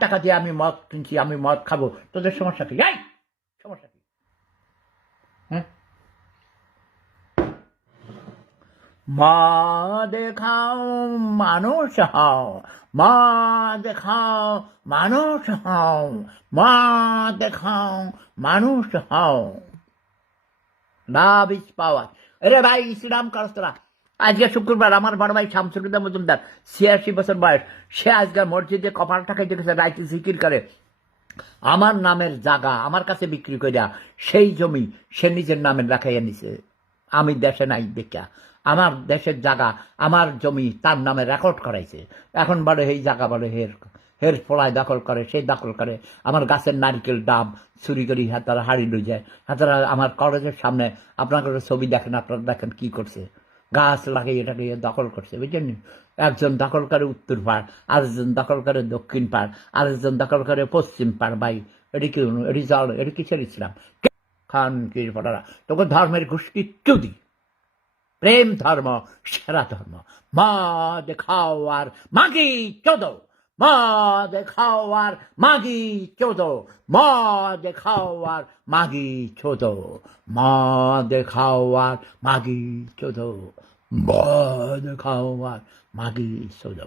টাকা দিয়ে আমি মদ কিনছি, আমি মদ খাব। তোদের সমস্যা কি? এই! সমস্যা কি? হ্যাঁ খাও, মানুষ হও। মদ খাও, মানুষ হও। মদ খাও, মানুষ হও। Love is power. আরে ভাই, ইসলাম করস্তরা আজকে শুক্রবার আমার বড় ভাই শামসুল্লাহ মজুমদার, ছিয়াশি বছর বয়স। সে আজকে মসজিদে কপালটা খাইতে গেছে, রাইতে জিকির করে। আমার নামের জাগা, আমার কাছে বিক্রি করিয়া সেই জমি সে নিজের নামে রাখাইয়া নিছে। আমি দেশে নাই দেখা আমার দেশের জায়গা আমার জমি তার নামে রেকর্ড করাইছে। এখন বলে এই জায়গা বলে, হের হের ফলায় দখল করে, সে দখল করে। আমার গাছের নারকেল ডাব চুরি করি, হাতারা হাড়ি লই যায়। হাতারা আমার কলেজের সামনে আপনাদের ছবি দেখেন, আপনারা দেখেন কি করছে। গাছ লাগিয়ে লাগিয়ে দখল করছে বুঝলেন একজন দখল করে উত্তর পাড়, আরেকজন দখল করে দক্ষিণ পাড়, আরেকজন দখল করে পশ্চিম পাড়, ভাই, এটি কি এটি জল, এটি কিসের ইসলাম? খান কির পড়ারা তোকে ধর্মের ঘুষ্টি কেউ দি। প্রেম ধর্ম, সেরা ধর্ম। মা দেখাও আর মাগি চোদ। মা খাওয়ার মাগি চোদ। মা খাওয়ার মাগি চোদ। মা খাওয়ার মাগি চোদ। মা দেখাও আর মাগি চোদ।